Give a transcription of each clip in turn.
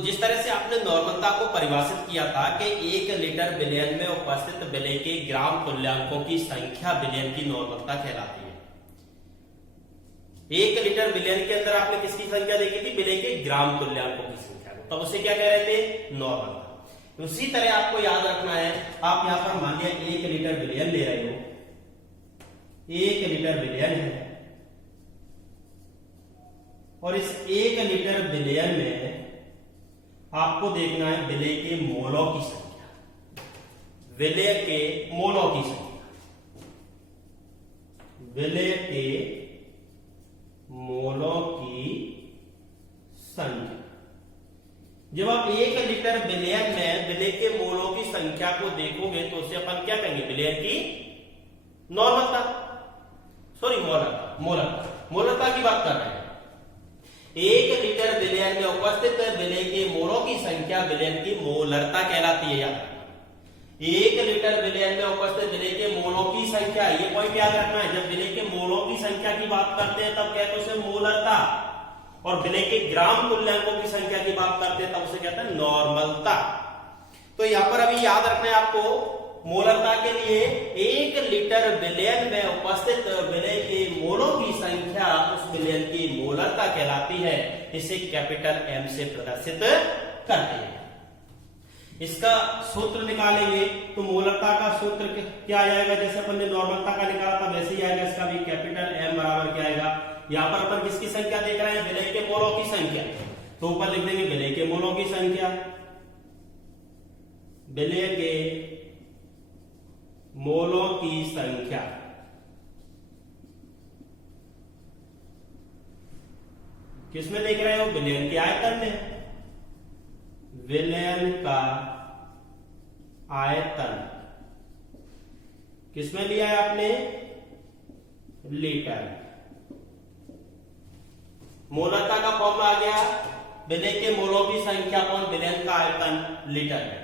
जिस तरह से आपने नॉर्मलता को परिभाषित किया था कि 1 लीटर बिलियन में उपस्थित विलय के ग्राम तुल्यांकों की संख्या विलयन की नॉर्मलता कहलाती है। 1 लीटर बिलियन के अंदर आपने किसकी संख्या देखी थी? विलय के ग्राम तुल्यांकों की संख्या को, तब उसे क्या कह रहे थे? नॉर्मलता। उसी तरह आपको याद रखना है, आप यहां पर मान लिया 1 लीटर बिलियन ले रहे हो, 1 लीटर बिलियन है, और इस 1 लीटर बिलियन में आपको देखना है विलय के मोलों की संख्या, विलय के मोलों की संख्या, विलय के मोलों की संख्या। जब आप 1 लीटर बिलियन में विलय के मोलों की संख्या को देखोगे तो उसे अपन क्या कहेंगे? विलय की नॉर्मलता, सॉरी मोलरता की बात कर रहे हैं। 1 लीटर बिलियन में उपस्थित विलय के मोलों की संख्या विलयन की मोलरता कहलाती है। याद रखना, 1 लीटर बिलियन में उपस्थित विलय के मोलों की संख्या, ये पॉइंट याद रखना है। जब विलय के मोलों की संख्या की बात करते हैं तब कहते हैं उसे मोलरता, और विलय के ग्राम तुल्यांकों की संख्या की बात करते हैं तब उसे कहते हैं नॉर्मलता। तो यहां पर अभी याद रखना है आपको, मोलरता के लिए 1 लीटर बिलियन में उपस्थित विलय के मोलों की संख्या उस विलयन की मोलरता कहलाती है। इसे कैपिटल M से प्रदर्शित करते हैं। इसका सूत्र निकालेंगे तो मोलरता का सूत्र क्या आ जाएगा? जैसे अपन ने नॉर्मलता का निकाला था वैसे ही आएगा, इसका भी कैपिटल M बराबर क्या आएगा? यहां पर अपन किसकी संख्या देख रहे हैं? विलय के मोलों की संख्या, तो ऊपर लिख देंगे विलय के मोलों की संख्या, विलय के मोलों की संख्या, किसमें देख रहे हो? विलयन के आयतन में, विलयन का आयतन किसमें लिया है आपने? लीटर। मोलरता का फॉर्मूला आ गया, विलय के मोलों की संख्या अपॉन विलयन का आयतन लीटर है।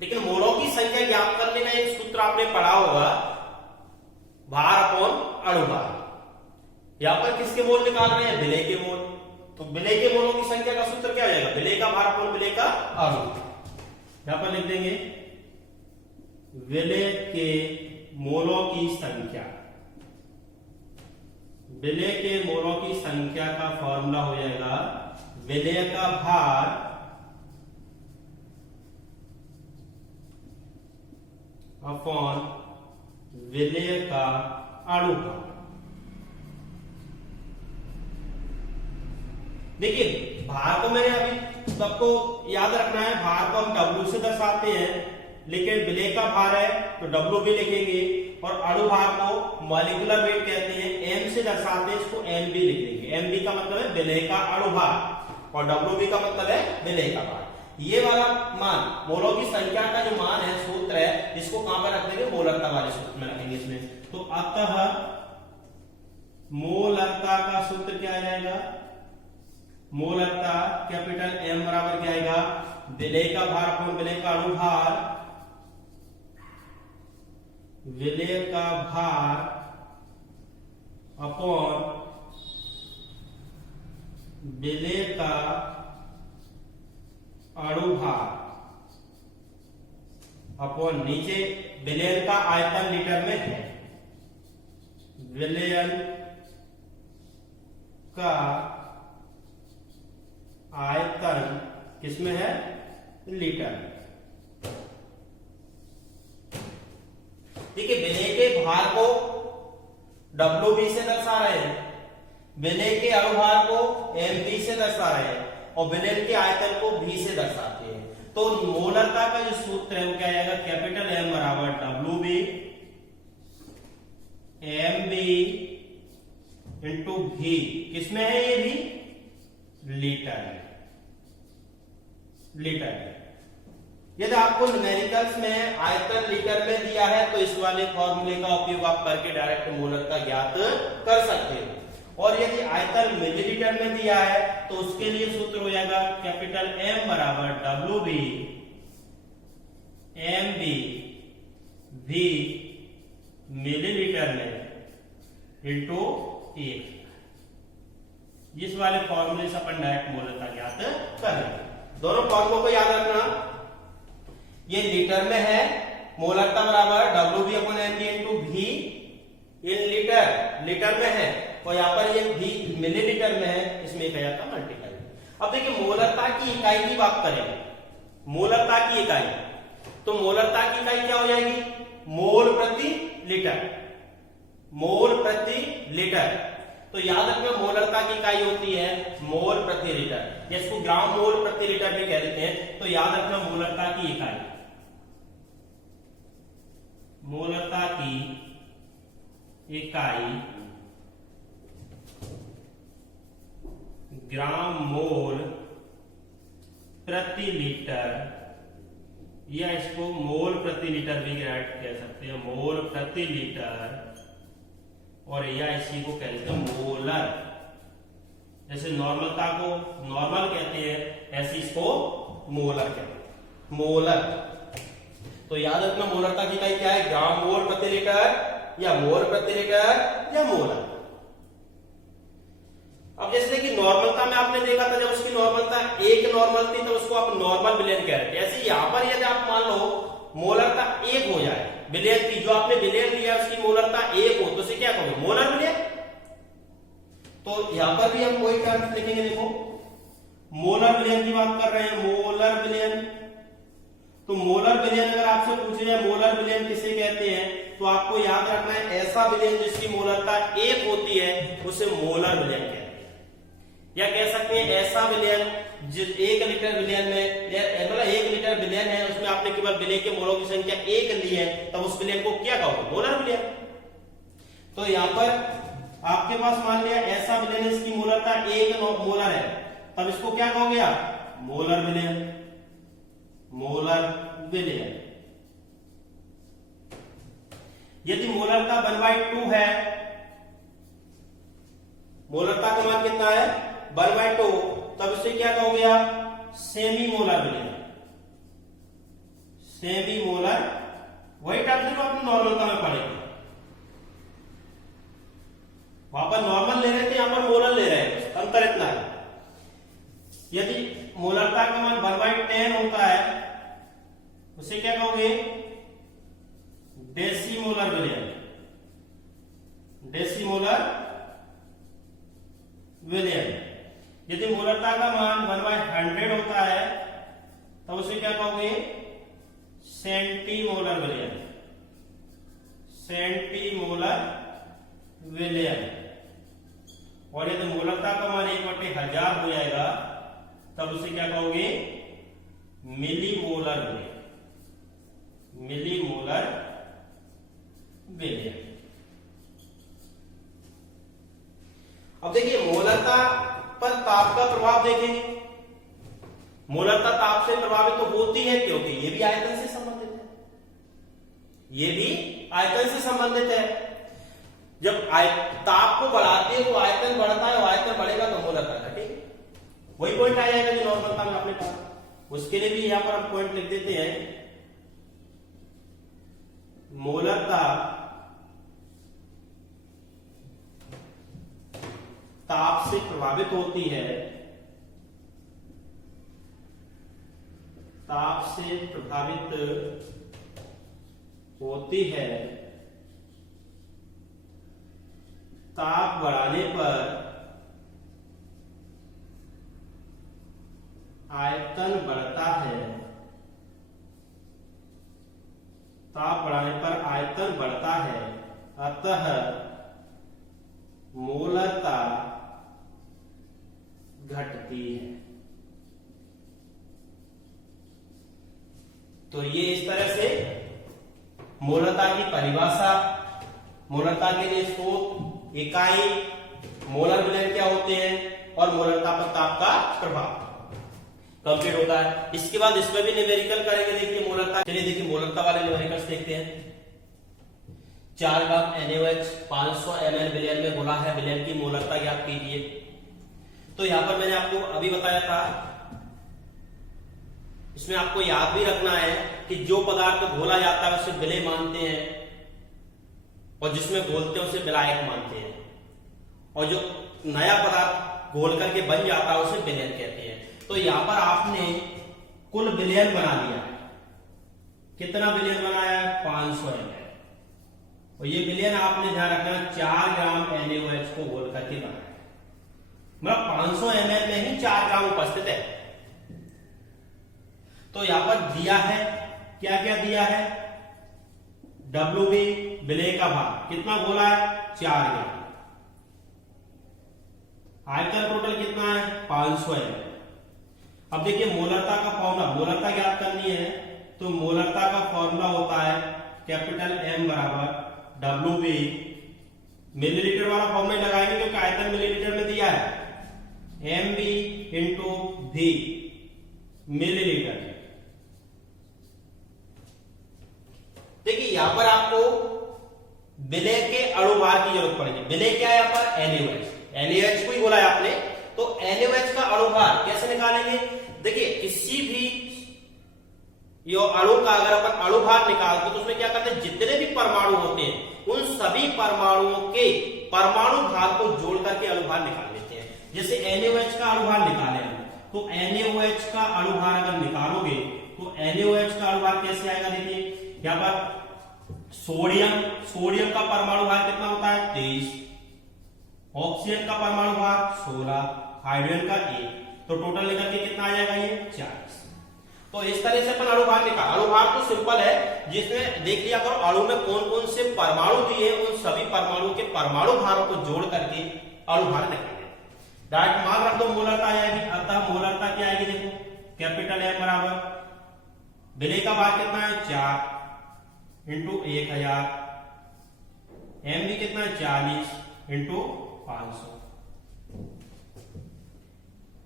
लेकिन मोलों की संख्या ज्ञात करने का एक सूत्र आपने पढ़ा होगा, भार अपॉन अणुभार। यहां पर किसके मोल निकाल रहे हैं? विलय के मोल। तो विलय के मोलों की संख्या का सूत्र क्या हो जाएगा? विलय का भार अपॉन विलय का अणु। यहां पर लिख देंगे विलय के मोलों की संख्या, विलय के मोलों की संख्या का फॉर्मूला हो जाएगा विलय का भार अपॉन विलय का अणुभार। देखिए भार को मैंने अभी सबको याद रखना है, भार को हम W से दर्शाते हैं, लेकिन विलय का भार है तो W भी लिखेंगे, और अणुभार को मॉलिक्यूलर वेट कहते हैं, M से दर्शाते हैं, इसको MB लिख देंगे। MB का मतलब है विलय का अणुभार, और WB का मतलब है विलय का भार। ये वाला मान, मोलों की संख्या का जो मान है, सूत्र है, इसको कहां पर रख देंगे? मोलरता वाले सूत्र में रखेंगे इसमें। तो अतः मोलरता का सूत्र क्या आ जाएगा? मोलरता कैपिटल M बराबर क्या आएगा? विलय का भार अपॉन विलय का अणुभार, विलय का भार अपॉन विलय का अणुभार अपॉन नीचे विलयन का आयतन लीटर में है, विलयन का आयतन किसमें है? लीटर। देखिए विलय के भार को WB से दर्शा रहे हैं, विलय के अणुभार को MB से दर्शा रहे हैं, और विलयन के आयतन को V से दर्शाते हैं। तो मोलरता का जो सूत्र है वो क्या आएगा? कैपिटल M बराबर WB MB इंटू V। किसमें है ये भी? लीटर है, लीटर है। यदि आपको न्यूमेरिकल्स में आयतन लीटर में दिया है तो इस वाले फॉर्मूले का उपयोग आप करके डायरेक्ट मोलरता ज्ञात कर सकते हो, और यदि आयतन मिलीलीटर में दिया है तो उसके लिए सूत्र हो जाएगा कैपिटल M बराबर WB MB V मिलीलीटर में इंटू 1। जिस वाले फॉर्मूले से अपन डायरेक्ट मोलरता ज्ञात कर रहे हैं। दोनों फॉर्मूलों को याद रखना। ये लीटर में है, मोलरता बराबर WV/mg into V in litre में है, और यहाँ पर ये V मिलीलीटर में है, इसमें कहा जाता मल्टीप्लाई। अब देखिए मोलरता की इकाई की बात करेंगे। मोलरता की इकाई, तो मोलरता की इकाई क्या हो जाएगी? मोल प्रति लीटर। मोल प्रति लीटर, तो याद रखना मोलरता की इकाई होती है मोल प्रति लीटर, इसको ग्राम मोल प्रति लीटर भी कह देते हैं। तो याद रखना मोलरता की इकाई, मोलरता की इकाई ग्राम मोल प्रति लीटर, या इसको मोल प्रति लीटर भी कह सकते हैं, मोल प्रति लीटर, और या इसी को कहते हैं मोलर। जैसे नॉर्मलता को नॉर्मल कहते हैं, ऐसे इसको मोलर कहते हैं, मोलर। तो याद रखना मोलरता की इकाई क्या है? ग्राम मोल प्रति लीटर, या मोल प्रति लीटर, या मोलर। अब जैसे कि नॉर्मलता में आपने देखा था, जब उसकी नॉर्मलता एक नॉर्मल थी तो उसको आप नॉर्मल विलयन कह रहे थे। ऐसे यहां पर यदि आप मान लो मोलरता एक हो जाए विलयन की, जो आपने विलयन लिया उसकी मोलरता एक हो, तो उसे क्या कहोगे? मोलर विलयन। तो यहां पर भी हम कोई टर्म लिखेंगे, देखो मोलर विलयन की बात कर रहे हैं, मोलर विलयन। तो मोलर विलयन अगर आपसे पूछे जाए मोलर विलयन किसे कहते हैं, तो आपको याद रखना है ऐसा विलयन जिसकी मोलरता एक होती है उसे मोलर विलयन कहते हैं। या कह सकते हैं ऐसा विलयन जिस 1 लीटर विलयन में, मतलब 1 लीटर विलयन है, उसमें आपने केवल विलय के मोलों की संख्या 1 ली है, तब उस विलयन को क्या कहोगे? मोलर विलयन। तो यहां पर आपके पास मान लिया ऐसा विलयन इसकी मोलरता 1 मोलर है, तब इसको क्या कहोगे आप? मोलर विलयन। मोलर विलयन। यदि मोलरता 1/2 है, मोलरता का मान कितना है? 1/2, तब इसे क्या कहोगे आप? सेमी मोलर विलयन। सेमी मोलर, वही टर्म जो आपने नॉर्मलता में पढ़ेंगे। वहां पर नॉर्मल ले रहे थे, यहां पर मोलर ले रहे हैं, अंतर इतना है। यदि मोलरता का मान 1/10 होता है, उसे क्या कहोगे? डेसीमोलर विलयन। डेसीमोलर विलयन। यदि मोलरता का मान 1/100 होता है, तब उसे क्या कहोगे? सेंटीमोलर विलयन। सेंटीमोलर विलयन। और यदि मोलरता का मान 1/1000 हो जाएगा, तब उसे क्या कहोगे? मिलीमोलर विलयन। मिलीमोलर विलयन। अब देखिए मोलरता पर ताप का प्रभाव देखेंगे। मोलरता ताप से प्रभावित तो होती है, क्योंकि ये भी आयतन से संबंधित है। ये भी आयतन से संबंधित है। जब ताप को बढ़ाते हैं तो आयतन बढ़ता है, और आयतन बढ़ेगा तो मोलरता घटेगी। वही पॉइंट आ जाएगा जो नॉर्मलता में आपने कहा। उसके लिए भी यहां पर हम पॉइंट लिख देते हैं। मोलरता ताप से प्रभावित होती है, ताप से प्रभावित होती है। ताप बढ़ाने पर आयतन बढ़ता है। ताप बढ़ाने पर आयतन बढ़ता है, अतः मोलरता घटती है। तो ये इस तरह से मोलरता की परिभाषा, मोलरता के लिए स्रोत, इकाई, मोलर विलयन क्या होते हैं, और मोलरता पर ताप का प्रभाव कंप्लीट होता है। इसके बाद इसमें भी न्यूमेरिकल करेंगे। देखिए मोलरता, चलिए देखिए मोलरता वाले न्यूमेरिकल्स देखते हैं। 4 ग्राम NaOH 500 ml विलयन में घोला है, विलयन की मोलरता ज्ञात कीजिए। तो यहां पर मैंने आपको अभी बताया था, इसमें आपको याद भी रखना है कि जो पदार्थ घोला जाता है उसे विलेय मानते हैं, और जिसमें घोलते हैं उसे विलायक मानते हैं। और जो नया पदार्थ घोल करके बन जाता है उसे विलयन कहते हैं। तो यहाँ पर आपने कुल विलयन बना लिया। कितना विलयन बनाया है? 500 ml। और ये विलयन आपने ध्यान रखना 4 ग्राम NaOH को घोल करके बनाया, मतलब 500 ml में ही 4 ग्राम उपस्थित है। तो यहां पर दिया है, क्या क्या दिया है? WB विलय का भाग कितना घोला है? 4 ग्राम। आयतन टोटल कितना है? 500 ml। अब देखिए मोलरता का फॉर्मूला, मोलरता ज्ञात करनी है तो मोलरता का फॉर्मूला होता है कैपिटल M बराबर WB, मिलीलीटर वाला फॉर्मूला लगाएंगे क्योंकि आयतन मिलीलीटर में दिया है, MB इंटू V मिलीलीटर। देखिए यहां पर आपको विलय के अणुभार की जरूरत पड़ेगी। विलय क्या है यहाँ पर? NaOH। NaOH को ही बोला है आपने, तो NaOH का अणुभार कैसे निकालेंगे? देखिए किसी भी यो अणु का अगर अपन अणुभार निकालते तो उसमें क्या करते हैं, जितने भी परमाणु होते हैं उन सभी परमाणुओं के परमाणु भार को जोड़ करके अणुभार निकाल लेते हैं। जैसे NaOH का अणुभार निकाले हम, तो NaOH का अणुभार अगर निकालोगे तो NaOH का अणुभार कैसे आएगा? देखिए यहाँ पर सोडियम का परमाणु भार कितना होता है? 23, ऑक्सीजन का परमाणु भार 16, हाइड्रोजन का 1, तो टोटल निकल के कितना आ जाएगा? ये 40। तो इस तरह से अपन अणुभार निकाल, अणुभार तो सिंपल है, जिसमें देख लिया करो अणु में कौन कौन से परमाणु दिए उन सभी परमाणु के परमाणु भारों को जोड़ करके अणुभार निकालेंगे। डायरेक्ट मान रख दो मोलरता आएगी, अतः मोलरता क्या आएगी? देखो कैपिटल M बराबर विलय का भार कितना है? 4 इंटू 1000, M भी कितना है? 40 इंटू 500।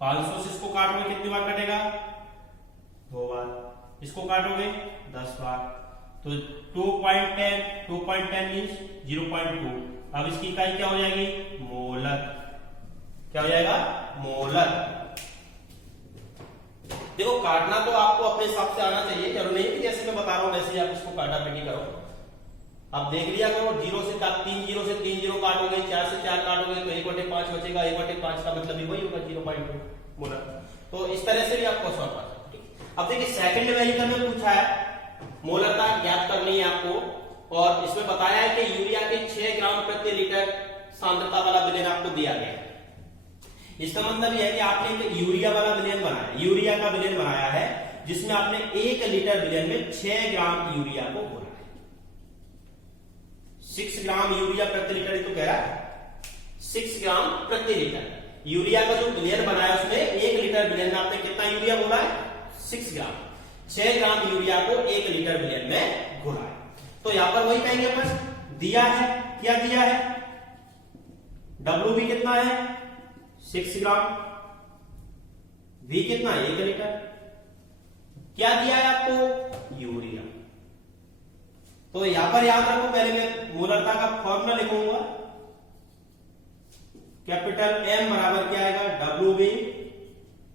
500 से इसको काटोगे कितनी बार कटेगा? 2 बार। इसको काटोगे 10 बार, तो 2.10 मीन्स 0.2। अब इसकी इकाई क्या हो जाएगी? मोलर। क्या हो जाएगा? मोलर। देखो काटना तो आपको अपने हिसाब से आना चाहिए, जरूर नहीं कि जैसे मैं बता रहा हूं वैसे ही आप इसको काटा पीटी करो। अब देख लिया करो, 0 से 3 0 से 3 0 काटोगे, 4 से 4 काटोगे तो 1/5 बचेगा, 1/5 का मतलब ही वही होगा 0.2 मोलर। तो इस तरह से भी आपको सॉल्व कर सकते हैं। अब देखिए सेकंड वेरिएबल में पूछा है, मोलरता ज्ञात करनी है आपको, और इसमें बताया है कि यूरिया के 6 ग्राम प्रति लीटर सांद्रता वाला विलयन आपको दिया गया है। इसका मतलब यह है कि आपने एक यूरिया वाला विलयन बनाया, यूरिया का विलयन बनाया है जिसमें आपने 1 लीटर विलयन में 6 ग्राम यूरिया को घोला है। 6 ग्राम यूरिया प्रति लीटर तो कह रहा है 6 ग्राम प्रति लीटर यूरिया का जो विलयन बनाया उसमें 1 लीटर विलयन में आपने कितना यूरिया घोला है? 6 ग्राम। 6 ग्राम यूरिया को 1 लीटर विलयन में घोला है। तो यहां पर वही कहेंगे अपन, दिया है, क्या दिया है? WB कितना है? 6 ग्राम। V कितना है? 1 लीटर। क्या दिया है आपको? यूरिया। तो यहां पर याद रखो, पहले मैं मोलरता का फॉर्मूला लिखूंगा, कैपिटल M बराबर क्या आएगा? WB।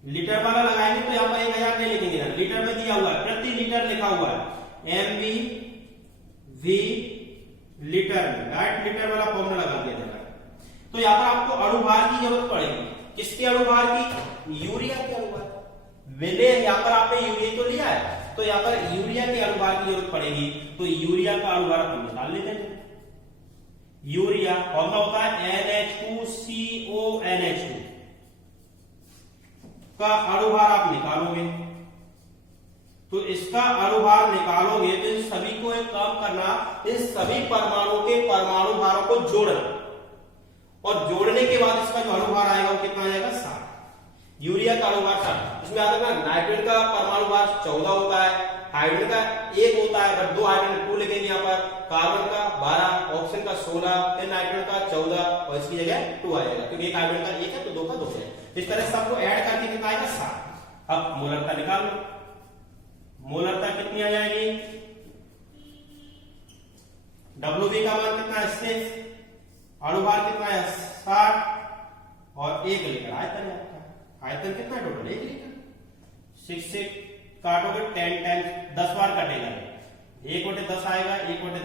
लीटर वाला लगाएंगे तो यहां पर 1000 नहीं लिखेंगे ना, लीटर में दिया हुआ है, प्रति लीटर लिखा हुआ है, MB V लीटर में, डायरेक्ट लीटर वाला फॉर्मूला लगा दिया जाएगा। तो यहां पर आपको अणुभार की जरूरत पड़ेगी। किसके अणुभार की? यूरिया के अणुभार। विलय यहां पर आपने यूरिया तो लिया है, तो यहां पर यूरिया के अणुभार की जरूरत पड़ेगी, तो यूरिया का अणुभार अपन निकाल लेते हैं। यूरिया फॉर्मूला होता है NH2CO NH2 का अणुभार आप निकालोगे, तो इसका अणुभार निकालोगे तो इन सभी को एक काम करना, इन सभी परमाणु के परमाणु भारों को जोड़ना, और जोड़ने के बाद इसका जो अणुभार आएगा वो कितना आ जाएगा? 60। यूरिया का अणुभार 60। इसमें याद रखना नाइट्रोजन का परमाणु भार 14 होता है, हाइड्रोजन का 1 होता है, बट 2 हाइड्रोजन 2 लिखेंगे यहाँ पर, कार्बन का 12, ऑक्सीजन का 16, फिर नाइट्रोजन का 14 और इसकी जगह 2 आएगा क्योंकि एक हाइड्रोजन का 1 है तो 2 का 2 है। इस तरह सबको ऐड करके कितना आएगा? 7। अब मोलरता निकाल लो। मोलरता कितनी आ जाएगी? WB का मान कितना है? 6, अणुभार कितना है? 60 और 1 लीटर आयतन है आपका। आयतन कितना टोटल? 1 लीटर। 6 से काटोगे 10 टाइम्स 10 बार कटेगा, 1/10 आएगा, 1/10